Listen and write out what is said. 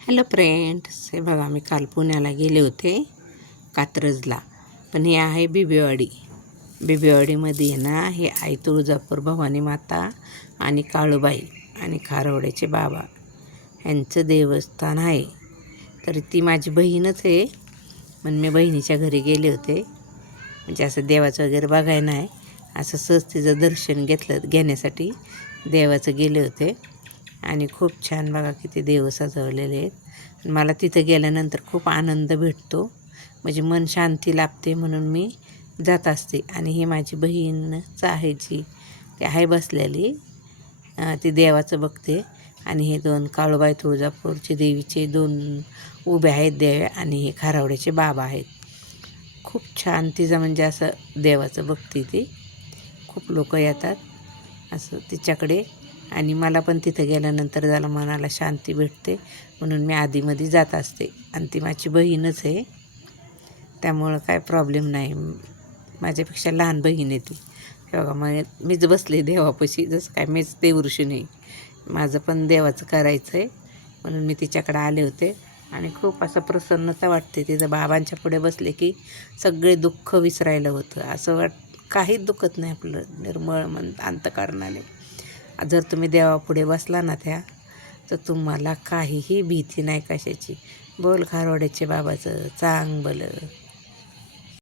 Hello friends, हे बघा मी काल पुण्याला गेले होते कात्रजला. पण हे आहे बिबेवाडी. बिबेवाडीमध्ये ना हे आई तुळजापूर भवानी माता आणि काळूबाई आणि खारवड्याचे बाबा यांचं देवस्थान आहे. तर ती माझी बहीणच आहे. पण मी बहिणीच्या घरी गेले होते, म्हणजे असं देवाचं वगैरे बघायला नाही, असं सहज तिचं दर्शन घेण्यासाठी देवाचं गेले होते. आणि खूप छान बघा किती देव सजवलेले आहेत. मला तिथं गेल्यानंतर खूप आनंद भेटतो, म्हणजे मन शांती लाभते, म्हणून मी जात असते. आणि ही माझी बहीणच आहे, जी ती आहे बसलेली, ती देवाचं बघते. आणि हे दोन काळूबाई तुळजापूरचे देवीचे दोन उभे आहेत देव, आणि हे खारावड्याचे बाबा आहेत. खूप छान तिचं म्हणजे असं देवाचं बघते ती. खूप लोक येतात असं तिच्याकडे. आणि मला पण तिथं गेल्यानंतर जरा मनाला शांती भेटते, म्हणून मी आधीमध्ये जात असते. आणि ती माझी बहीणच आहे, त्यामुळं काय प्रॉब्लेम नाही. माझ्यापेक्षा लहान बहीण आहे ती. हे बघा, मग मीच बसले देवापाशी, जसं काय मीच देवऋषी नाही. माझं पण देवाचं करायचं आहे, म्हणून मी तिच्याकडे आले होते. आणि खूप असं प्रसन्नता वाटते तिथं बाबांच्या पुढे बसले की सगळे दुःख विसरायला होतं. असं काहीच दुखत नाही आपलं, निर्मळ मन अंतःकरणाने. जर तुम्ही देवापुढे बसला ना तर तुम्हाला काहीही भीती नाही कशाची. बोल खारवड्याचे बाबाचं चांग भलं.